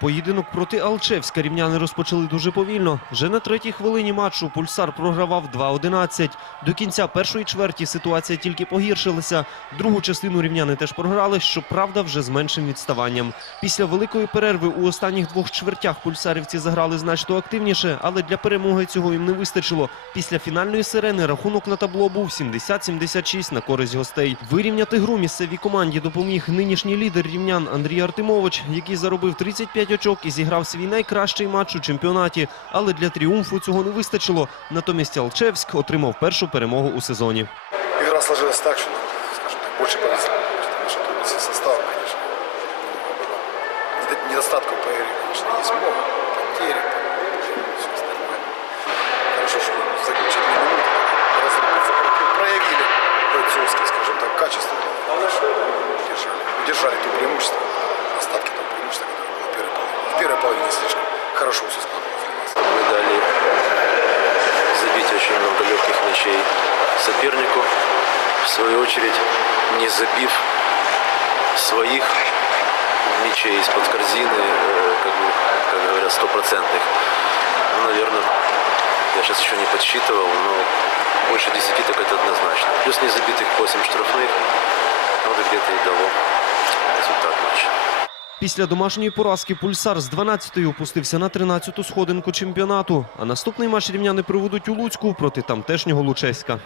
Поєдинок проти Алчевська рівняни розпочали дуже повільно. Вже на третій хвилині матчу пульсар програвав 2-11. До кінця першої чверті ситуація тільки погіршилася. Другу частину рівняни теж програли, щоправда, вже з меншим відставанням. Після великої перерви у останніх двох чвертях пульсарівці заграли значно активніше, але для перемоги цього їм не вистачило. Після фінальної сирени рахунок на табло був 70-76 на користь гостей. Вирівняти гру місцевій команді допоміг нинішній лідер рівнян Андрій Артемович, який заробив 35 очок і зіграв свій найкращий матч у чемпіонаті. Але для тріумфу цього не вистачило. Натомість Алчевськ отримав першу перемогу у сезоні. Игра сложилась так, что, скажем так, больше повезло. Трудности с составом, конечно, недо- недостатков по игре, конечно, есть много. Потери, все остальное. Хорошо, в заключительные минуты раз- проявили бойцовские, слишком хорошо все складывалось. Мы дали забить очень много легких мячей сопернику. В свою очередь, не забив своих мячей из-под корзины, э, как, бы, как говорят, стопроцентных. Ну, наверное, я сейчас еще не подсчитывал, но больше 10 так это однозначно. Плюс не забитых 8 штрафных, вот где-то и дало результат матча. Після домашньої поразки пульсар з 12-ї опустився на 13-ту сходинку чемпіонату. А наступний матч рівняни проведуть у Луцьку проти тамтешнього Лучеська.